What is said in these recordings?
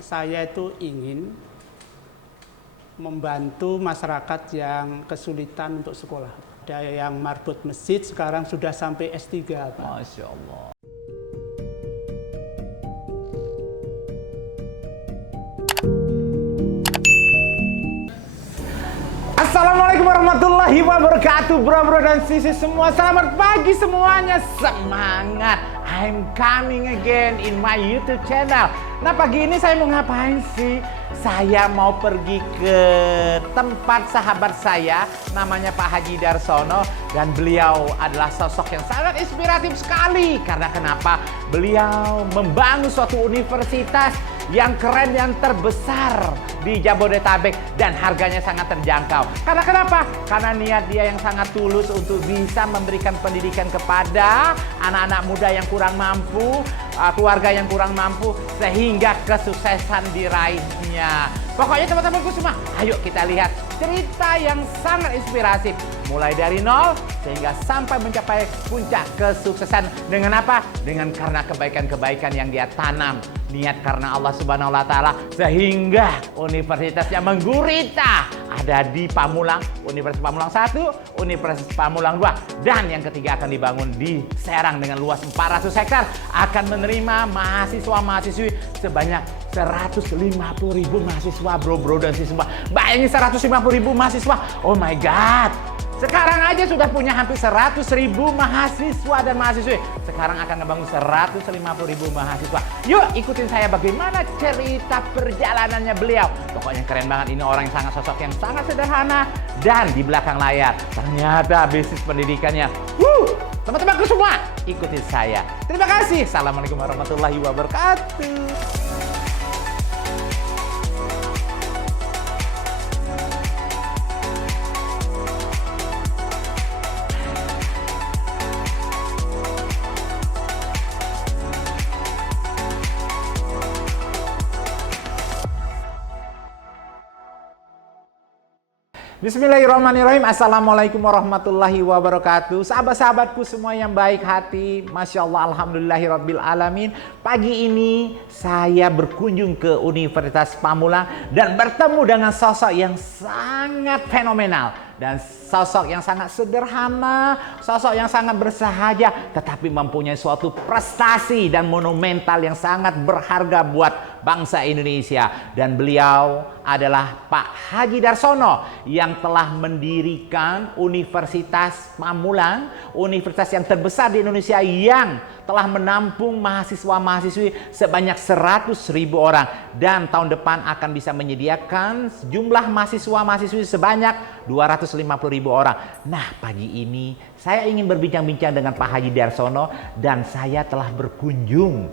saya itu ingin membantu masyarakat yang kesulitan untuk sekolah. Ada yang marbot masjid sekarang sudah sampai S3, Pak. Masya Allah. Assalamualaikum warahmatullahi wabarakatuh, bro dan sisi semua. Selamat pagi semuanya. Semangat. I'm coming again in my YouTube channel. Nah, pagi ini saya mau ngapain sih? Saya mau pergi ke tempat sahabat saya, namanya Pak Haji Darsono, dan beliau adalah sosok yang sangat inspiratif sekali. Karena kenapa? Beliau membangun suatu universitas yang keren, yang terbesar di Jabodetabek, dan harganya sangat terjangkau. Karena kenapa? Karena niat dia yang sangat tulus untuk bisa memberikan pendidikan kepada anak-anak muda yang kurang mampu, keluarga yang kurang mampu, sehingga kesuksesan diraihnya. Pokoknya teman-temanku semua, ayo kita lihat cerita yang sangat inspiratif. Mulai dari nol sehingga sampai mencapai puncak kesuksesan. Dengan apa? Dengan karena kebaikan-kebaikan yang dia tanam. Niat karena Allah Subhanahu wa Ta'ala, sehingga universitasnya menggurita. Ada di Pamulang, Universitas Pamulang 1, Universitas Pamulang 2, dan yang ketiga akan dibangun di Serang dengan luas 400 hektar. Akan menerima mahasiswa-mahasiswi sebanyak 150.000 mahasiswa, bro dan siswa. Bayangin 150.000 mahasiswa. Oh my God. Sekarang aja sudah punya hampir 100.000 mahasiswa dan mahasiswi. Sekarang akan ngebangun 150.000 mahasiswa. Yuk ikutin saya bagaimana cerita perjalanannya beliau. Pokoknya keren banget, ini orang yang sangat sosok yang sangat sederhana. Dan di belakang layar ternyata bisnis pendidikannya. Teman-temanku semua, ikutin saya. Terima kasih. Assalamualaikum warahmatullahi wabarakatuh. Bismillahirrahmanirrahim. Assalamualaikum warahmatullahi wabarakatuh. Sahabat-sahabatku semua yang baik hati, Masya Allah, alhamdulillahirabbil alamin. Pagi ini saya berkunjung ke Universitas Pamulang dan bertemu dengan sosok yang sangat fenomenal dan sosok yang sangat sederhana, sosok yang sangat bersahaja, tetapi mempunyai suatu prestasi dan monumental yang sangat berharga buat bangsa Indonesia. Dan beliau adalah Pak Haji Darsono yang telah mendirikan Universitas Pamulang, universitas yang terbesar di Indonesia yang telah menampung mahasiswa-mahasiswi sebanyak 100.000 orang, dan tahun depan akan bisa menyediakan jumlah mahasiswa-mahasiswi sebanyak 250.000 orang. Nah, pagi ini saya ingin berbincang-bincang dengan Pak Haji Darsono, dan saya telah berkunjung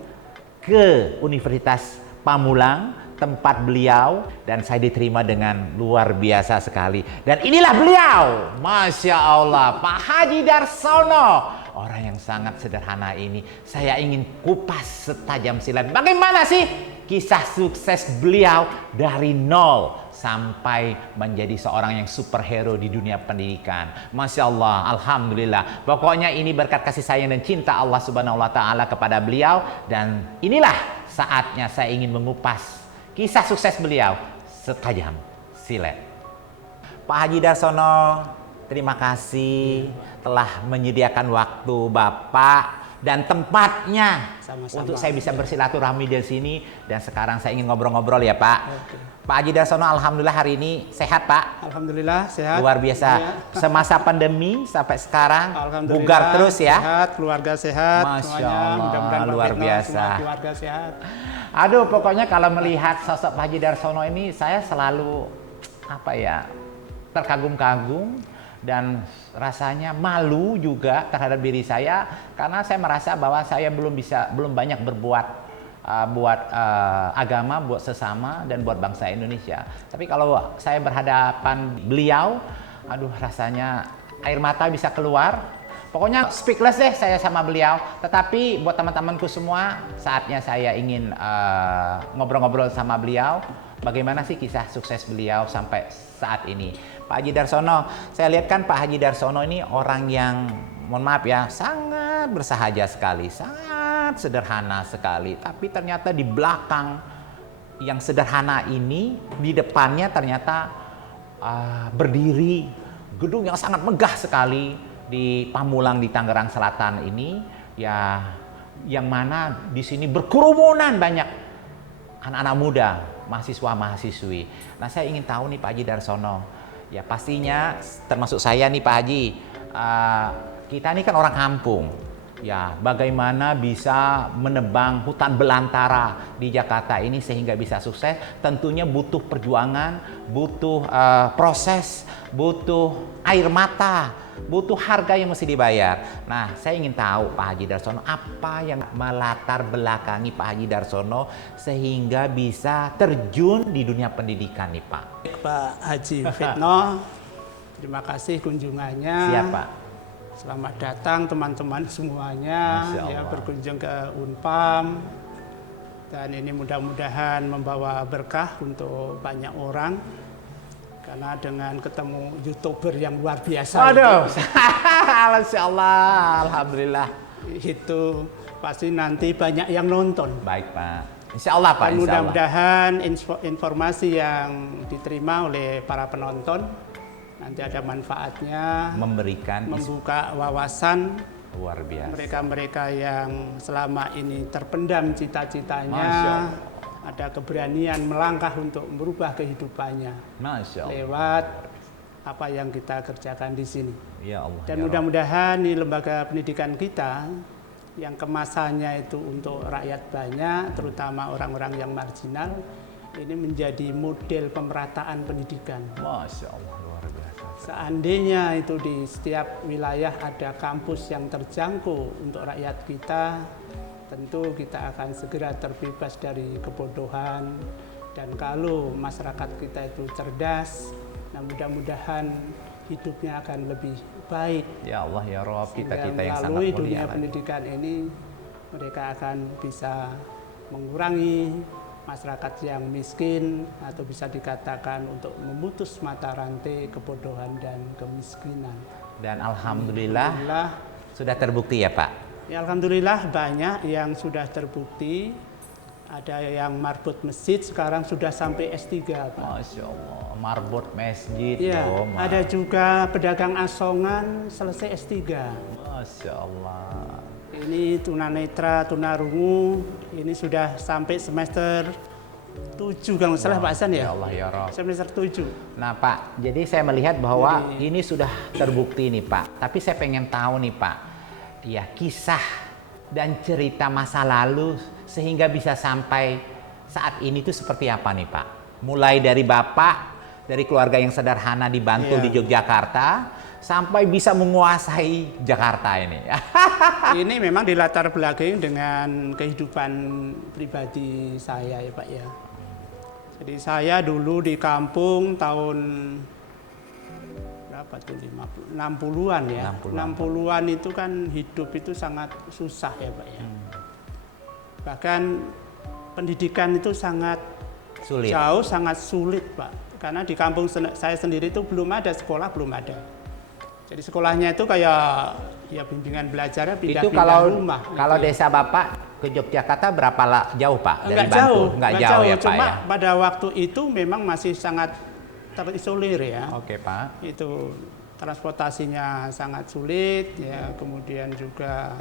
ke Universitas Pamulang, tempat beliau, dan saya diterima dengan luar biasa sekali. Dan inilah beliau, Masya Allah, Pak Haji Darsono. Orang yang sangat sederhana ini, saya ingin kupas setajam silat. Bagaimana sih kisah sukses beliau dari nol sampai menjadi seorang yang superhero di dunia pendidikan. Masya Allah, alhamdulillah. Pokoknya ini berkat kasih sayang dan cinta Allah Subhanahu wa Ta'ala kepada beliau. Dan inilah saatnya saya ingin mengupas kisah sukses beliau setajam silet. Pak Haji Darsono, terima kasih telah menyediakan waktu Bapak dan tempatnya. Sama-sama, untuk saya bisa bersilaturahmi di sini. Dan sekarang saya ingin ngobrol-ngobrol ya Pak. Oke. Pak Haji Darsono, alhamdulillah hari ini sehat Pak? Alhamdulillah sehat. Luar biasa. Ya. Semasa pandemi sampai sekarang bugar terus ya? Sehat, keluarga sehat. Masya Allah, luar biasa. Keluarga sehat. Aduh, pokoknya kalau melihat sosok Pak Haji Darsono ini, saya selalu terkagum-kagum dan rasanya malu juga terhadap diri saya, karena saya merasa bahwa saya belum banyak berbuat buat agama, buat sesama, dan buat bangsa Indonesia. Tapi kalau saya berhadapan beliau, aduh, rasanya air mata bisa keluar. Pokoknya speechless deh saya sama beliau. Tetapi buat teman-temanku semua, saatnya saya ingin ngobrol-ngobrol sama beliau. Bagaimana sih kisah sukses beliau sampai saat ini? Pak Haji Darsono, saya lihat kan Pak Haji Darsono ini orang yang, mohon maaf ya, sangat bersahaja sekali, sangat sederhana sekali. Tapi ternyata di belakang yang sederhana ini di depannya ternyata berdiri gedung yang sangat megah sekali di Pamulang di Tangerang Selatan ini, ya, yang mana di sini berkerumunan banyak anak-anak muda, mahasiswa-mahasiswi. Nah, saya ingin tahu nih Pak Haji Darsono, ya pastinya termasuk saya nih Pak Haji, kita ini kan orang kampung. Ya, bagaimana bisa menebang hutan belantara di Jakarta ini sehingga bisa sukses? Tentunya butuh perjuangan, butuh proses, butuh air mata, butuh harga yang mesti dibayar. Nah, saya ingin tahu Pak Haji Darsono, apa yang melatar belakangi Pak Haji Darsono sehingga bisa terjun di dunia pendidikan nih Pak? Pak Haji Fitno, terima kasih kunjungannya. Siap Pak. Selamat datang teman-teman semuanya ya berkunjung ke Unpam, dan ini mudah-mudahan membawa berkah untuk banyak orang karena dengan ketemu YouTuber yang luar biasa. Waduh, Masya Allah, Alhamdulillah. Itu pasti nanti banyak yang nonton. Baik Pak, Insya Allah Pak. Dan mudah-mudahan informasi yang diterima oleh para penonton nanti ada manfaatnya, memberikan membuka wawasan luar biasa mereka-mereka yang selama ini terpendam cita-citanya, ada keberanian melangkah untuk merubah kehidupannya. Masya Allah. Lewat apa yang kita kerjakan di sini. Ya Allah. Dan mudah-mudahan di lembaga pendidikan kita yang kemasannya itu untuk rakyat banyak, terutama orang-orang yang marginal, ini menjadi model pemerataan pendidikan. Masya Allah, luar biasa. Seandainya itu di setiap wilayah ada kampus yang terjangkau untuk rakyat kita, tentu kita akan segera terbebas dari kebodohan. Dan kalau masyarakat kita itu cerdas, nah mudah-mudahan hidupnya akan lebih baik. Ya Allah ya Rob, kita-kita yang sangat melalui mulia. Dunia pendidikan ini mereka akan bisa mengurangi masyarakat yang miskin, atau bisa dikatakan untuk memutus mata rantai kebodohan dan kemiskinan. Dan alhamdulillah sudah terbukti ya Pak? Ya, alhamdulillah banyak yang sudah terbukti. Ada yang marbot masjid sekarang sudah sampai S3 Pak. Masya Allah, marbot masjid. Ya, ada juga pedagang asongan selesai S3. Masya Allah. Ini tunanetra, tunarungu, ini sudah sampai semester 7 kalau salah Pak Hasan ya? Ya Allah ya Rob. Semester 7. Nah Pak, jadi saya melihat bahwa ini sudah terbukti nih Pak. Tapi saya pengen tahu nih Pak, ya kisah dan cerita masa lalu sehingga bisa sampai saat ini tuh seperti apa nih Pak? Mulai dari Bapak, dari keluarga yang sederhana di Bantul di Yogyakarta, sampai bisa menguasai Jakarta ini. Ini memang dilatar belakangi dengan kehidupan pribadi saya ya Pak ya. Jadi saya dulu di kampung tahun berapa tuh, 60-an ya. 60-an itu kan hidup itu sangat susah ya Pak ya. Bahkan pendidikan itu sangat sulit. Jauh, sangat sulit Pak. Karena di kampung saya sendiri itu belum ada sekolah, belum ada. Jadi sekolahnya itu kayak ya bimbingan belajarnya pindah-pindah rumah. Kalau desa Bapak ke Yogyakarta berapa jauh Pak? Dari Enggak Bantul? jauh, enggak jauh ya Pak cuma ya? pada waktu itu memang masih sangat terisolir ya. Oke Pak. Itu transportasinya sangat sulit ya, kemudian juga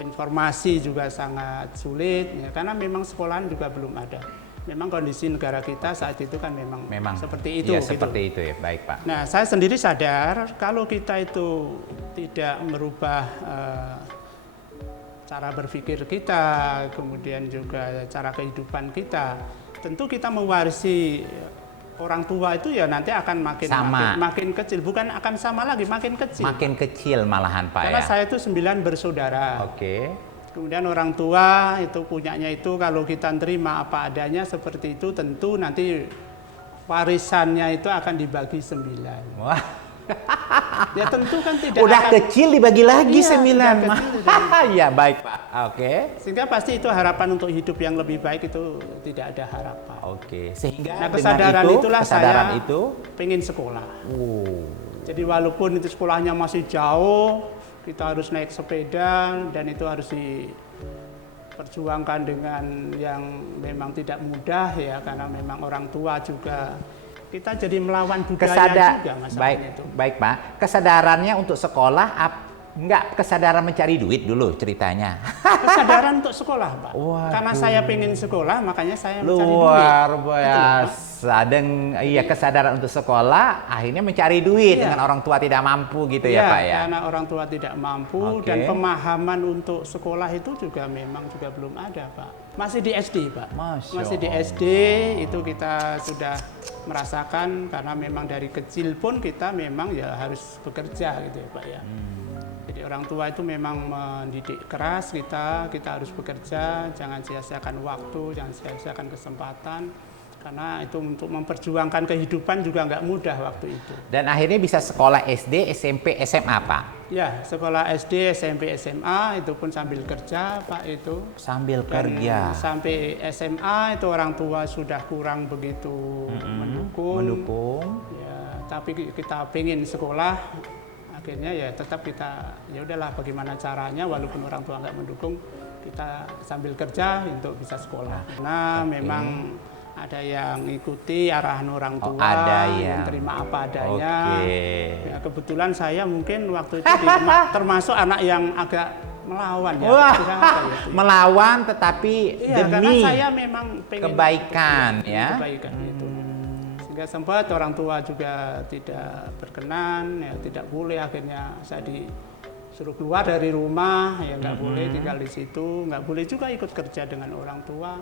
informasi juga sangat sulit ya, karena memang sekolahan juga belum ada. Memang kondisi negara kita saat itu kan memang seperti itu. Ya, gitu. seperti itu ya, baik Pak. Nah, saya sendiri sadar kalau kita itu tidak merubah cara berpikir kita, kemudian juga cara kehidupan kita, tentu kita mewarisi orang tua itu ya nanti akan makin kecil, bukan akan sama lagi, makin kecil. Makin kecil malahan Pak. Karena ya. saya itu 9 bersaudara. Oke. Kemudian orang tua itu punyanya itu kalau kita terima apa adanya seperti itu, tentu nanti warisannya itu akan dibagi 9. Wah. Ya tentu kan tidak udah akan, kecil dibagi lagi 9. Iya baik Pak. Oke. Sehingga pasti itu harapan untuk hidup yang lebih baik itu tidak ada harapan. Oke. Sehingga nah, kesadaran saya itu pengen sekolah. Jadi walaupun itu sekolahnya masih jauh, kita harus naik sepeda dan itu harus perjuangkan dengan yang memang tidak mudah ya, karena memang orang tua juga kita jadi melawan budaya juga masalahnya itu. Baik Pak, kesadarannya untuk sekolah enggak kesadaran mencari duit dulu ceritanya. Kesadaran untuk sekolah, Pak. Waduh. Karena saya pengen sekolah, makanya saya mencari duit. Luar biasa. Dan iya, kesadaran untuk sekolah, akhirnya mencari duit dengan orang tua tidak mampu gitu ya Pak ya. Karena orang tua tidak mampu dan pemahaman untuk sekolah itu juga memang juga belum ada, Pak. Masih di SD, Pak. Masih di SD itu kita sudah merasakan, karena memang dari kecil pun kita memang ya harus bekerja gitu ya Pak ya. Jadi orang tua itu memang mendidik keras kita harus bekerja, jangan sia-siakan waktu, jangan sia-siakan kesempatan, karena itu untuk memperjuangkan kehidupan juga nggak mudah waktu itu. Dan akhirnya bisa sekolah SD, SMP, SMA Pak? Ya, sekolah SD, SMP, SMA itu pun sambil kerja Pak itu. Sambil kerja. Sampai SMA itu orang tua sudah kurang begitu mendukung. Ya, tapi kita pengen sekolah. Akhirnya ya tetap kita ya udahlah bagaimana caranya, walaupun orang tua nggak mendukung, kita sambil kerja untuk bisa sekolah. Nah memang ada yang ikuti arahan orang tua, yang terima apa adanya. Ya, kebetulan saya mungkin waktu itu termasuk anak yang agak melawan ya. Melawan tetapi demi karena saya memang pengen kebaikan ya. Kebaikan itu. Sehingga sempat orang tua juga tidak berkenan, ya tidak boleh, akhirnya saya disuruh keluar dari rumah, ya nggak boleh tinggal di situ, nggak boleh juga ikut kerja dengan orang tua.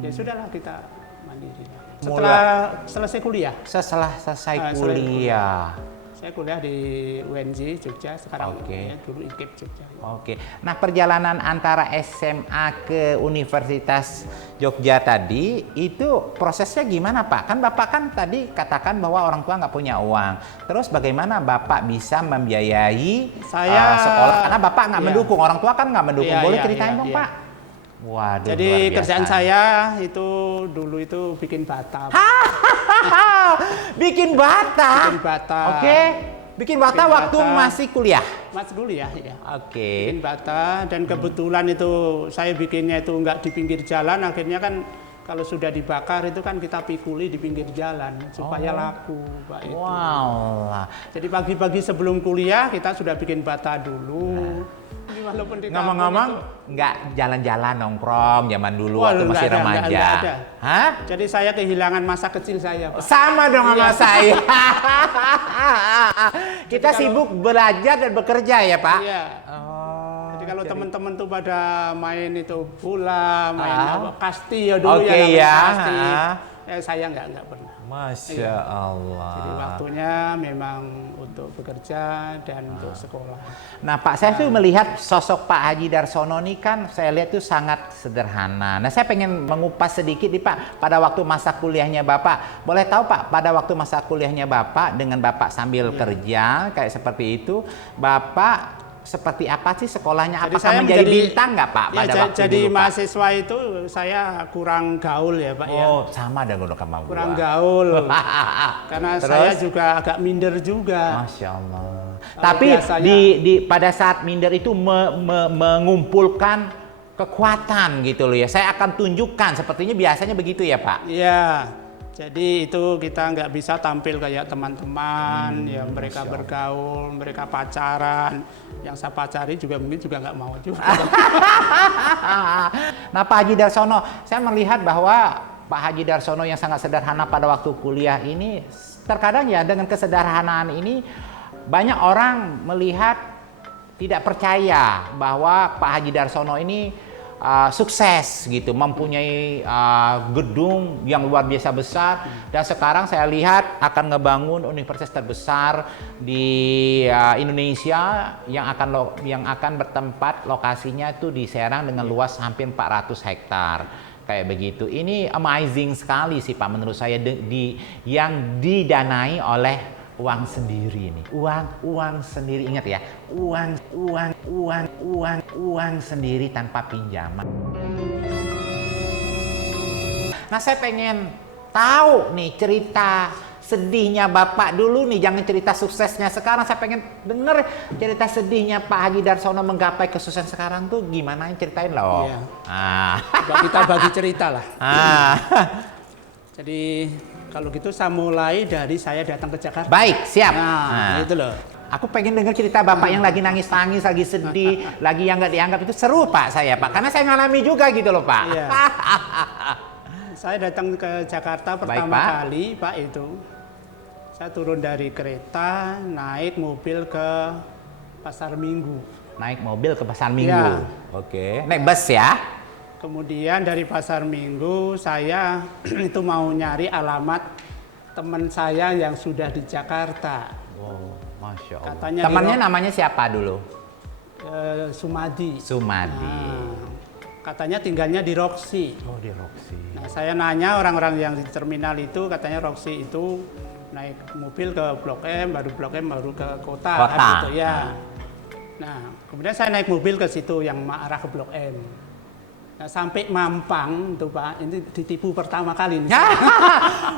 Ya sudahlah kita mandiri. Setelah selesai kuliah. Setelah selesai kuliah. Saya kuliah di UNJ Jogja, sekarang ya, dulu IKIP Jogja. Nah perjalanan antara SMA ke Universitas Jogja tadi itu prosesnya gimana Pak? Kan Bapak kan tadi katakan bahwa orang tua nggak punya uang. Terus bagaimana Bapak bisa membiayai sekolah? Karena Bapak nggak mendukung, orang tua kan nggak mendukung. Boleh ceritain dong Pak? Waduh, jadi kerjaan saya itu dulu itu bikin bata. Bikin bata. Bikin bata. Bikin bata waktu masih kuliah. Masih kuliah ya. Bikin bata, dan kebetulan itu saya bikinnya itu nggak di pinggir jalan, akhirnya kan kalau sudah dibakar itu kan kita pikuli di pinggir jalan supaya laku Pak itu. Jadi pagi-pagi sebelum kuliah kita sudah bikin bata dulu. Ngomong-ngomong, nggak jalan-jalan nongkrong zaman dulu waktu masih remaja. Nggak ada. Hah? Jadi saya kehilangan masa kecil saya, Pak. Sama dong sama saya. Kita sibuk belajar dan bekerja ya Pak. Iya. Jadi kalau teman-teman tuh pada main itu bola, main kasti ya dulu kasti. Saya nggak pernah. Masya Allah. Jadi waktunya memang untuk bekerja dan untuk sekolah. Nah Pak, saya tuh melihat sosok Pak Haji Darsono ini kan saya lihat tuh sangat sederhana. Nah saya pengen mengupas sedikit nih Pak, pada waktu masa kuliahnya Bapak. Boleh tahu Pak, pada waktu masa kuliahnya Bapak dengan Bapak sambil kerja kayak seperti itu, Bapak seperti apa sih sekolahnya? Apakah menjadi bintang nggak Pak pada waktu jadi dulu, mahasiswa Pak? Itu saya kurang gaul ya Pak ya. Sama dengan kamu. Kurang gaul. Karena saya juga agak minder juga. Masya Allah. Tapi pada saat minder itu mengumpulkan kekuatan gitu loh ya. Saya akan tunjukkan, sepertinya biasanya begitu ya Pak? Iya. Jadi itu kita nggak bisa tampil kayak teman-teman, ya mereka bergaul, mereka pacaran. Yang saya pacari juga mungkin juga nggak mau juga. Nah Pak Haji Darsono, saya melihat bahwa Pak Haji Darsono yang sangat sederhana pada waktu kuliah ini, terkadang ya dengan kesederhanaan ini banyak orang melihat tidak percaya bahwa Pak Haji Darsono ini sukses gitu, mempunyai gedung yang luar biasa besar, dan sekarang saya lihat akan ngebangun universitas terbesar di Indonesia yang akan bertempat lokasinya itu di Serang dengan luas hampir 400 hektar. Kayak begitu. Ini amazing sekali sih Pak menurut saya, yang didanai oleh uang sendiri nih, uang sendiri, ingat ya, uang sendiri tanpa pinjaman. Nah saya pengen tahu nih cerita sedihnya Bapak dulu nih, jangan cerita suksesnya sekarang. Saya pengen denger cerita sedihnya Pak Haji Darsono menggapai kesuksesan sekarang tuh gimana, ceritain loh. Iya. Ah. Coba kita bagi cerita lah. Ah. Jadi kalau gitu saya mulai dari saya datang ke Jakarta. Baik, siap. Nah, itu loh. Aku pengen dengar cerita Bapak yang lagi nangis-nangis, lagi sedih, lagi yang nggak dianggap. Itu seru Pak saya Pak, karena saya ngalami juga gitu loh Pak. Iya. Saya datang ke Jakarta pertama Pak. kali Pak itu. Saya turun dari kereta, naik mobil ke Pasar Minggu. Naik mobil ke Pasar Minggu. Iya. Oke. Naik bus ya. Kemudian dari Pasar Minggu saya itu mau nyari alamat teman saya yang sudah di Jakarta. Wow, Masya Allah. Katanya Temannya namanya siapa dulu? Sumadi. Sumadi. Nah, katanya tinggalnya di Roxy. Oh, di Roxy. Nah, saya nanya orang-orang yang di terminal itu, katanya Roxy itu naik mobil ke Blok M, baru Blok M baru ke kota. Kan, gitu ya. Nah, kemudian saya naik mobil ke situ yang arah ke Blok M. Nah, sampai Mampang tuh Pak, ini ditipu pertama kali nih.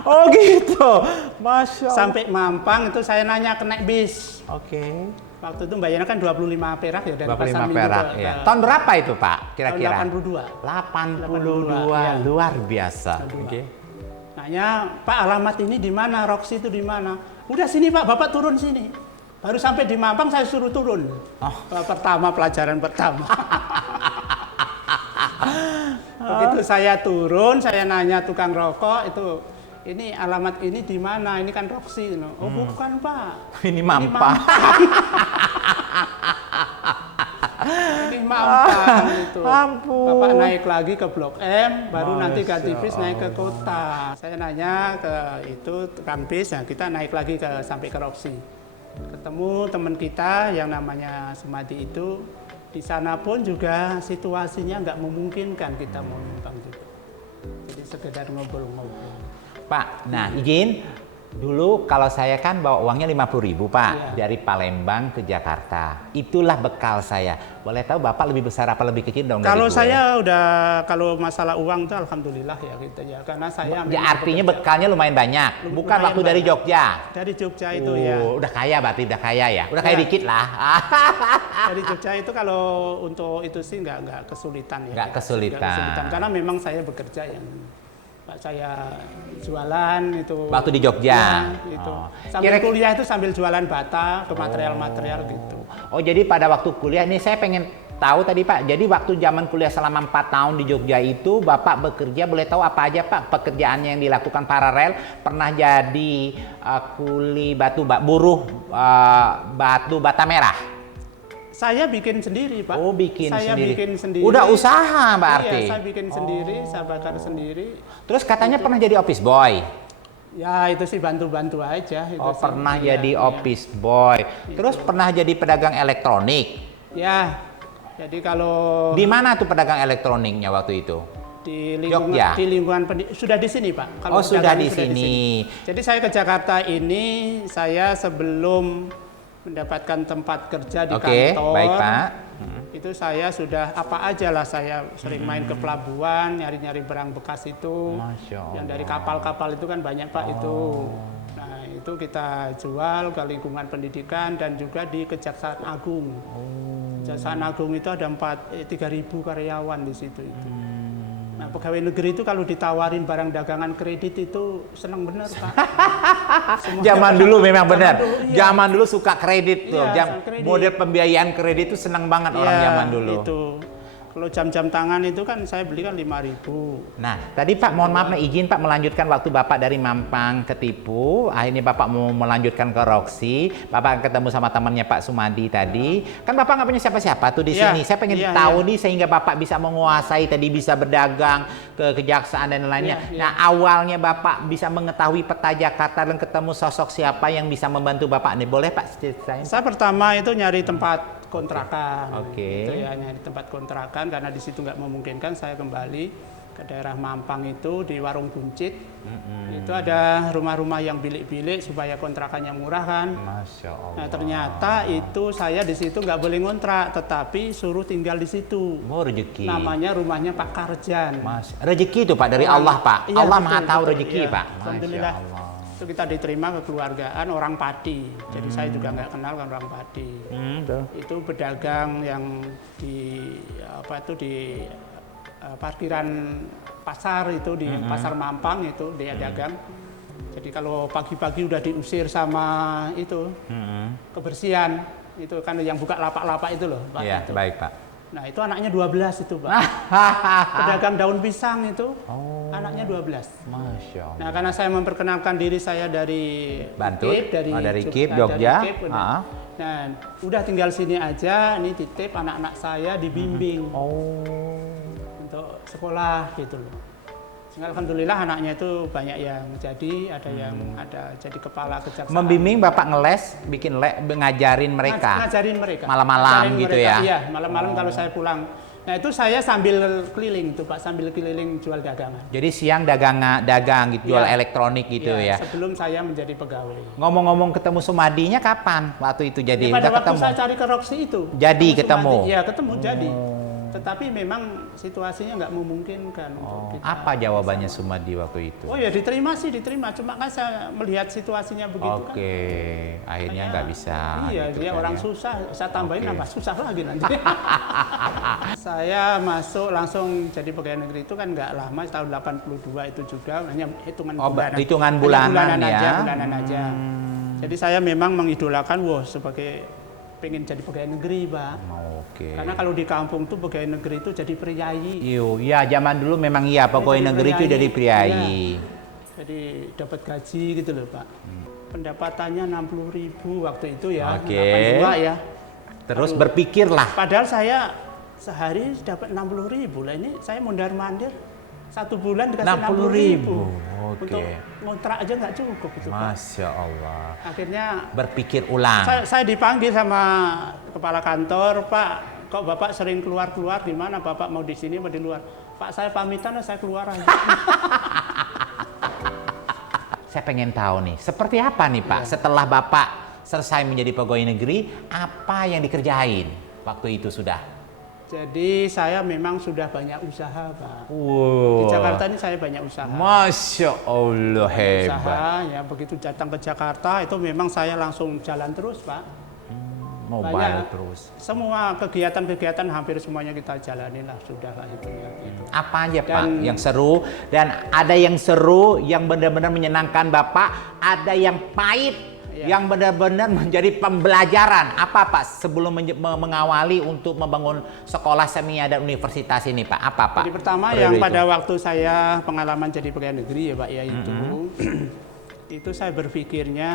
Oh gitu, Masya Allah. Sampai Mampang itu saya nanya ke naik bis. Oke. Waktu itu bayarnya kan 25 perak ya dari 25 Pasar Minggu perak ke, ya. Tahun berapa itu Pak kira-kira? tahun 82. 82, iya. luar biasa. Oke. Nanya, Pak alamat ini di mana? Roxy itu di mana? Udah sini Pak, Bapak turun sini. Baru sampai di Mampang saya suruh turun. Oh. Pertama, pelajaran pertama. Begitu saya turun, saya nanya tukang rokok itu, ini alamat ini di mana? Ini kan Roxy. Oh bukan Pak. Ini Mampang. Ini Mampang itu. Ampun. Bapak naik lagi ke Blok M, baru nanti ganti bis naik ke Allah. kota. Saya nanya ke itu tukang bis, nah kita naik lagi sampai ke Roxy. Ketemu teman kita yang namanya Sumadi itu, di sana pun juga situasinya nggak memungkinkan kita mau numpang juga. Jadi sekedar ngobrol-ngobrol. Pak, nah izin dulu kalau saya kan bawa uangnya 50.000 Pak, Iya. dari Palembang ke Jakarta. Itulah bekal saya. Boleh tahu Bapak lebih besar apa lebih kecil dong? Kalau dari gue? saya kalau masalah uang itu alhamdulillah ya gitu ya, karena saya Ya artinya bekalnya lumayan banyak. Bukan Lumayan waktu dari banyak. Jogja. Dari Jogja itu ya. Udah kaya berarti, udah kaya ya. Udah kaya Ya. dikit lah. Dari Jogja itu kalau untuk itu sih nggak kesulitan ya. Nggak kesulitan. Karena memang saya bekerja yang Pak saya jualan itu. Waktu di Jogja. Ya, itu. Oh. Sambil kuliah itu sambil jualan bata ke material-material gitu. Oh jadi pada waktu kuliah ini saya pengen tahu tadi Pak. Jadi waktu zaman kuliah selama 4 tahun di Jogja itu Bapak bekerja, boleh tahu apa aja Pak pekerjaannya yang dilakukan paralel? Pernah jadi kuli buruh batu bata merah? Saya bikin sendiri Pak. Oh bikin saya sendiri. bikin sendiri. Udah usaha berarti? Iya, saya bikin sendiri, saya bakar sendiri. Terus katanya pernah jadi office boy? Ya itu sih bantu-bantu aja. Itu Oh sih. pernah Iya, jadi iya. office boy. Terus pernah jadi pedagang elektronik? Ya, jadi kalau Di mana tuh pedagang elektroniknya waktu itu? di Jogja? lingkungan sudah di sini Pak. Kalau Oh sudah pedagangnya di sini. Jadi saya ke Jakarta ini, saya sebelum mendapatkan tempat kerja di Oke, kantor. baik Pak. Itu saya sudah apa aja lah, saya sering main ke pelabuhan, nyari-nyari barang bekas itu. Masya Allah. Yang dari kapal-kapal itu kan banyak Pak itu. Nah itu kita jual ke lingkungan pendidikan dan juga di Kejaksaan Agung. Kejaksaan Agung itu ada 3.000 karyawan di situ itu. Nah, pegawai negeri itu kalau ditawarin barang dagangan kredit itu senang benar Pak. Zaman dulu memang Zaman benar. dulu, iya. Zaman dulu suka kredit tuh. Iya, kredit. Model pembiayaan kredit itu senang banget orang Iya, zaman dulu. Itu. Kalau jam-jam tangan itu kan saya beli kan 5.000. Nah, tadi Pak mohon maaf nih izin Pak melanjutkan waktu Bapak dari Mampang ketipu, akhirnya Bapak mau melanjutkan ke Roxy, Bapak ketemu sama temannya Pak Sumadi tadi. Kan Bapak nggak punya siapa-siapa tuh di Iya, sini. Saya pengen iya, tahu iya. nih sehingga Bapak bisa menguasai tadi, bisa berdagang ke kejaksaan dan lainnya. Iya, iya. Nah, awalnya Bapak bisa mengetahui peta Jakarta dan ketemu sosok siapa yang bisa membantu Bapak nih. Boleh Pak ceritain? Saya pertama itu nyari tempat kontrakan. Oke. Gitu ya, nyari tempat kontrakan karena di situ nggak memungkinkan, saya kembali ke daerah Mampang itu di Warung Buncit. Itu ada rumah-rumah yang bilik-bilik supaya kontrakannya murah kan. Masya Allah. Nah ternyata itu saya di situ nggak boleh ngontrak, tetapi suruh tinggal di situ. Oh, rezeki. Namanya rumahnya Pak Karjan. Mas, rezeki itu Pak dari Allah Pak. Iya, Allah betul, Maha tahu betul, rezeki iya. Pak. Alhamdulillah. Masya Allah. Itu kita diterima kekeluargaan orang Pati. Jadi saya juga nggak kenal kan orang Pati. Itu pedagang yang di parkiran pasar itu di pasar Mampang itu dia dagang. Jadi kalau pagi-pagi udah diusir sama itu kebersihan itu kan yang buka lapak-lapak itu loh Pak. Iya, itu. baik Pak. Nah itu anaknya 12 itu Pak. Pedagang daun pisang itu anaknya 12. Masya Allah. Nah karena saya memperkenalkan diri saya dari Bantul, KIP, dari KIP, Jogja. dari KIP, nah udah tinggal sini aja, ini titip anak-anak saya dibimbing untuk sekolah gitu loh. Sehingga alhamdulillah anaknya itu banyak yang jadi, ada yang ada jadi kepala kejaksaan. Membimbing Bapak ngeles, bikin ngajarin mereka. Ngajarin mereka. Malam-malam Ngajarin gitu mereka, ya. Iya, malam-malam kalau saya pulang. Nah itu saya sambil keliling tuh Pak, sambil keliling jual dagangan. Jadi siang dagang gitu, jual Iya. elektronik gitu ya. Sebelum saya menjadi pegawai. Ngomong-ngomong ketemu Sumadinya kapan waktu itu jadi? Ya, pada Udah waktu ketemu? saya cari ke Roxy itu. Jadi ketemu? Iya ketemu jadi. Tetapi memang situasinya nggak memungkinkan. Untuk kita Apa jawabannya Sumadi waktu itu? Oh ya diterima sih diterima. Cuma kan saya melihat situasinya begitu kan. Oke, akhirnya nggak bisa. Iya, gitu dia kan orang ya. susah. Saya tambahin Oke. nambah susah lagi nanti. Saya masuk langsung jadi pegawai negeri itu kan nggak lama, tahun 82 itu juga. Hanya hitungan bulanan. Hitungan Hanya bulanan ya. aja, bulanan aja. Jadi saya memang mengidolakan, wah sebagai pengen jadi pegawai negeri, Pak. Oke. Karena kalau di kampung tuh pegawai negeri itu jadi priayi. Ya zaman dulu memang iya pegawai negeri itu jadi priayi. Jadi dapat gaji gitu loh Pak. Pendapatannya 60.000 waktu itu ya. Oke. 82 ya. Terus berpikirlah. Padahal saya sehari dapat 60.000 lah, ini saya mondar-mandir 1 bulan dikasih 60.000. Oke. Untuk ngontrak aja nggak cukup itu Pak. Masya Allah. Akhirnya Berpikir ulang. saya dipanggil sama kepala kantor, Pak, kok Bapak sering keluar-keluar, di mana Bapak mau di sini mau di luar? Pak saya pamitan, saya keluar aja. Saya pengen tahu nih, seperti apa nih Pak setelah Bapak selesai menjadi pegawai negeri, apa yang dikerjain waktu itu sudah? Jadi saya memang sudah banyak usaha Pak. Wow. Di Jakarta ini saya banyak usaha. Masya Allah, hebat. Usaha ya, begitu datang ke Jakarta itu memang saya langsung jalan terus Pak. Mobile Banyak. terus. Semua kegiatan-kegiatan hampir semuanya kita jalani lah sudah lah itu ya. Gitu. Apa aja Pak yang seru, dan ada yang seru yang benar-benar menyenangkan Bapak, ada yang pahit yang benar-benar menjadi pembelajaran. Apa Pak sebelum mengawali untuk membangun sekolah semia dan universitas ini Pak? Apa Pak? Jadi pertama yang pada waktu saya pengalaman jadi pegawai negeri ya Pak ya itu itu saya berpikirnya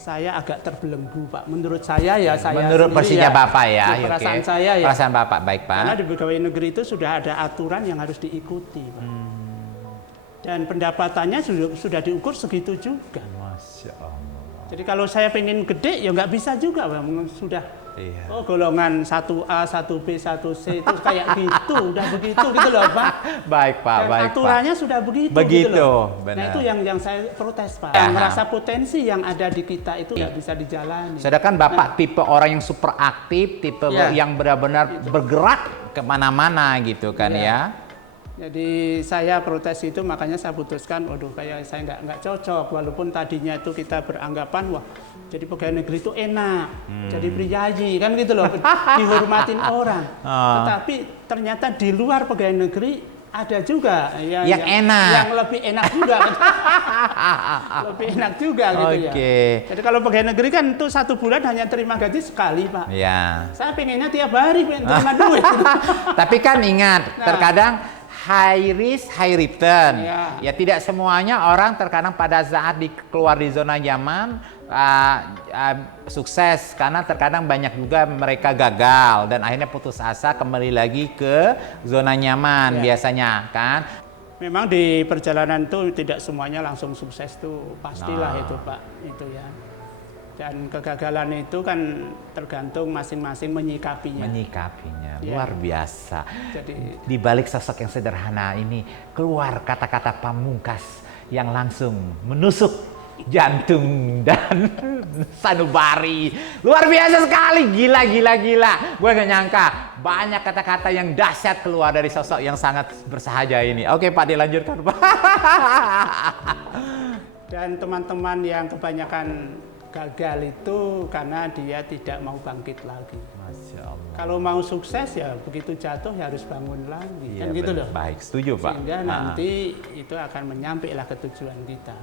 saya agak terbelenggu Pak. Menurut saya ya menurut versinya Bapak ya. Perasaan saya ya. Perasaan Bapak baik Pak. Karena di pegawai negeri itu sudah ada aturan yang harus diikuti Pak. Dan pendapatannya sudah diukur segitu juga. Masya Allah. Jadi kalau saya pengen gede ya nggak bisa juga Bang. Sudah Iya. golongan 1A, 1B, 1C itu kayak gitu, udah begitu gitu loh Pak. Baik Pak, Dan baik aturannya Pak. sudah begitu. Begitu, gitu loh. benar. Nah itu yang saya protes Pak. Ya. Merasa potensi yang ada di kita itu nggak bisa dijalani. Sedangkan Bapak tipe orang yang super aktif, tipe Ya. yang benar-benar bergerak kemana-mana gitu kan ya. Jadi saya protes itu, makanya saya putuskan, waduh kayak saya nggak cocok. Walaupun tadinya itu kita beranggapan, wah jadi pegawai negeri itu enak, jadi priayi kan gitu loh, dihormatin orang. Tetapi ternyata di luar pegawai negeri ada juga yang enak, yang lebih enak juga, lebih enak juga gitu ya. Jadi kalau pegawai negeri kan itu 1 bulan hanya terima gaji sekali Pak. Ya. Saya pengennya tiap hari pengen terima duit. Tapi kan ingat, terkadang high risk, high return. Ya tidak semuanya orang terkadang pada saat keluar di zona nyaman sukses, karena terkadang banyak juga mereka gagal dan akhirnya putus asa kembali lagi ke zona nyaman biasanya kan. Memang di perjalanan itu tidak semuanya langsung sukses tuh pastilah itu Pak itu ya. Dan kegagalan itu kan tergantung masing-masing menyikapinya. Menyikapinya, Ya. luar biasa. Jadi Di balik sosok yang sederhana ini keluar kata-kata pamungkas yang langsung menusuk jantung dan sanubari. Luar biasa sekali, gila. Gue gak nyangka banyak kata-kata yang dahsyat keluar dari sosok yang sangat bersahaja ini. Oke Pak, dilanjutkan Pak. dan teman-teman yang kebanyakan gagal itu karena dia tidak mau bangkit lagi. Masya Allah. Kalau mau sukses ya begitu jatuh ya harus bangun lagi. Iya, Kan gitu benar. loh. Baik, setuju Pak. Sehingga nanti itu akan menyampailah ke tujuan kita.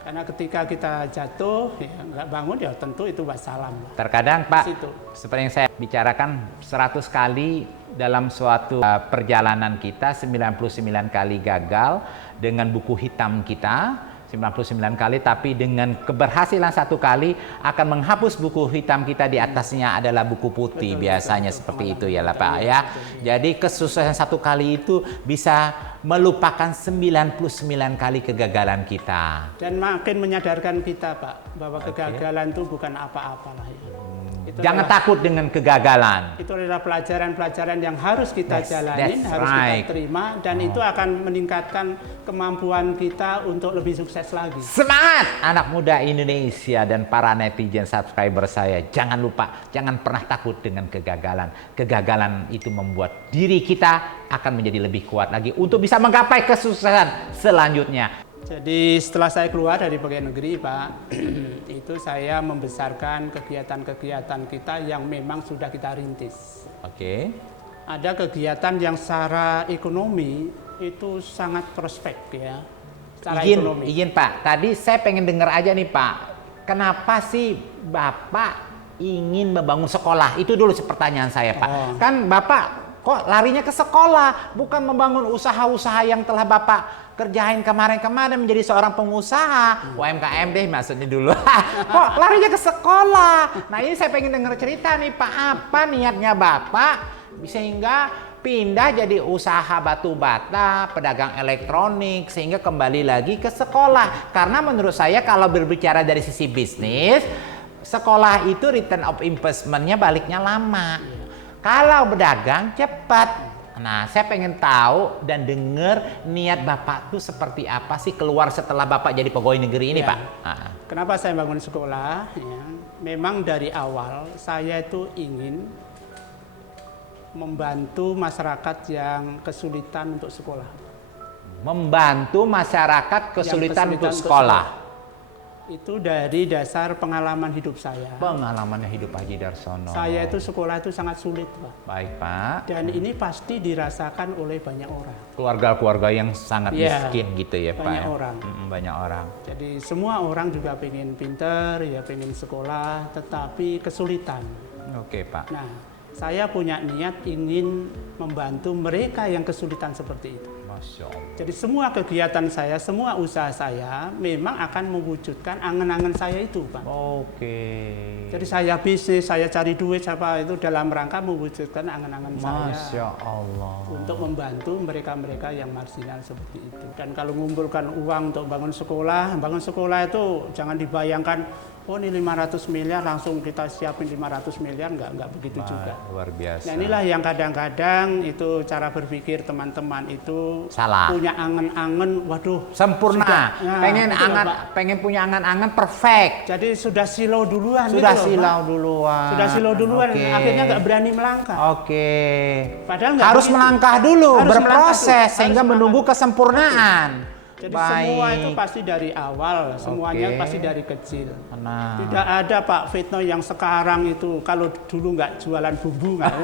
Karena ketika kita jatuh ya nggak bangun ya tentu itu wassalam. Terkadang Pak, Situ. seperti yang saya bicarakan 100 kali dalam suatu perjalanan kita, 99 kali gagal dengan buku hitam kita, 99 kali, tapi dengan keberhasilan 1 kali akan menghapus buku hitam kita, di atasnya adalah buku putih. Biasanya seperti itu ya lah Pak ya. Jadi kesuksesan 1 kali itu bisa melupakan 99 kali kegagalan kita. Dan makin menyadarkan kita Pak bahwa kegagalan itu bukan apa-apa lah ya. Itu Jangan adalah- takut dengan kegagalan. Itu adalah pelajaran-pelajaran yang harus kita jalanin, that's harus right. kita terima, dan itu akan meningkatkan kemampuan kita untuk lebih sukses lagi. Semangat anak muda Indonesia dan para netizen subscriber saya. Jangan lupa, jangan pernah takut dengan kegagalan. Kegagalan itu membuat diri kita akan menjadi lebih kuat lagi untuk bisa menggapai kesuksesan selanjutnya. Jadi setelah saya keluar dari pegawai negeri Pak, itu saya membesarkan kegiatan-kegiatan kita yang memang sudah kita rintis. Oke. Ada kegiatan yang secara ekonomi itu sangat prospek ya. Secara ekonomi. Izin Pak, tadi saya pengen dengar aja nih Pak. Kenapa sih Bapak ingin membangun sekolah? Itu dulu pertanyaan saya Pak. Oh. Kan Bapak kok larinya ke sekolah, bukan membangun usaha-usaha yang telah Bapak kerjain kemarin-kemarin menjadi seorang pengusaha, UMKM deh maksudnya dulu. Kok larinya ke sekolah? Nah ini saya pengen dengar cerita nih Pak, apa niatnya Bapak sehingga pindah jadi usaha batu bata, pedagang elektronik, sehingga kembali lagi ke sekolah. Karena menurut saya kalau berbicara dari sisi bisnis, sekolah itu return of investment-nya baliknya lama. Kalau berdagang cepat. Nah, saya pengen tahu dan dengar niat Bapak tuh seperti apa sih keluar setelah Bapak jadi pegawai negeri ini, Ya. Pak? Kenapa saya bangun sekolah? Ya, memang dari awal saya itu ingin membantu masyarakat yang kesulitan untuk sekolah. Membantu masyarakat kesulitan untuk untuk sekolah. Itu dari dasar pengalaman hidup saya. Pengalamannya hidup Haji Darsono. Saya itu sekolah itu sangat sulit, Pak. Baik, Pak. Dan ini pasti dirasakan oleh banyak orang. Keluarga-keluarga yang sangat Ya, miskin gitu ya, Pak. banyak ya? orang. Banyak orang. Jadi semua orang juga pengen pinter, ya pengen sekolah, tetapi kesulitan. Oke, Pak. Nah, saya punya niat ingin membantu mereka yang kesulitan seperti itu. Masya Allah. Jadi semua kegiatan saya, semua usaha saya memang akan mewujudkan angan-angan saya itu, Pak. Oke. Jadi saya bisnis, saya cari duit, siapa itu dalam rangka mewujudkan angan-angan Masya saya Allah. untuk membantu mereka-mereka yang marginal seperti itu. Dan kalau mengumpulkan uang untuk bangun sekolah itu jangan dibayangkan, oh ini 500 miliar langsung kita siapin 500 miliar, enggak begitu juga. Luar biasa. Nah inilah yang kadang-kadang itu cara berpikir teman-teman itu Salah. punya angan-angan, waduh Sempurna. sudah. Nah, pengen betul, angan, Pak. pengen punya angan-angan perfect. Jadi sudah silau duluan. Sudah gitu loh, silau Pak. duluan. Sudah silau duluan, Oke. akhirnya nggak berani melangkah. Oke. Padahal nggak Harus begitu. melangkah dulu, Harus berproses melangkah dulu. sehingga Harus menunggu melangkah. kesempurnaan. Jadi Baik. semua itu pasti dari awal, semuanya Oke. pasti dari kecil. Nah. Tidak ada Pak Fitno yang sekarang itu kalau dulu nggak jualan bumbu nggak.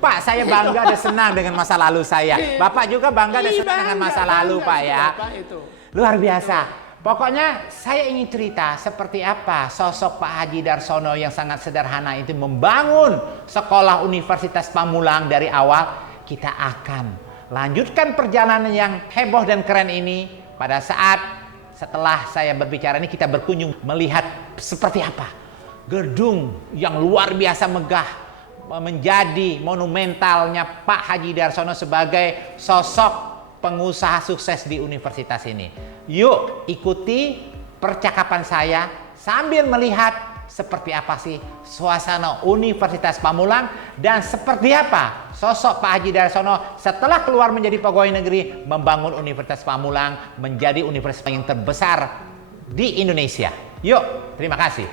Pak, saya bangga dan senang dengan masa lalu saya. Bapak juga bangga dan senang dengan masa lalu, Pak ya. Pak, itu. Luar biasa. Pokoknya saya ingin cerita seperti apa sosok Pak Haji Darsono yang sangat sederhana itu membangun sekolah Universitas Pamulang dari awal. Kita akan lanjutkan perjalanan yang heboh dan keren ini pada saat setelah saya berbicara ini kita berkunjung melihat seperti apa gedung yang luar biasa megah menjadi monumentalnya Pak Haji Darsono sebagai sosok pengusaha sukses di universitas ini. Yuk ikuti percakapan saya sambil melihat seperti apa sih suasana Universitas Pamulang dan seperti apa sosok Pak Haji Darsono setelah keluar menjadi pegawai negeri membangun Universitas Pamulang menjadi universitas yang terbesar di Indonesia. Yuk, terima kasih.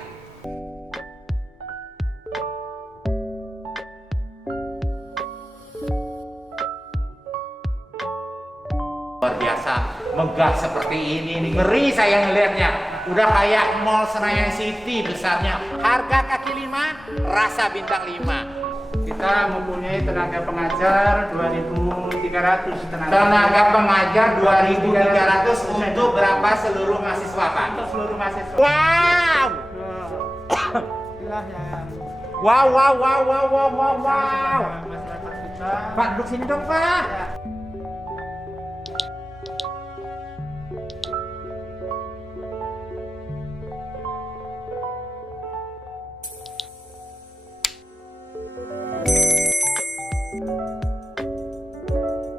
Luar biasa, megah seperti ini, ngeri saya ngelihatnya. Udah kayak mall Senayan City besarnya. Harga kaki 5, rasa bintang 5. Kita mempunyai tenaga pengajar 2.300 Tenaga pengajar 2.300 untuk berapa seluruh mahasiswa, Pak? untuk seluruh mahasiswa. Wow! Inilah yang Wow. masyarakat kita. Pak, duduk sini dong, Pak. Ya.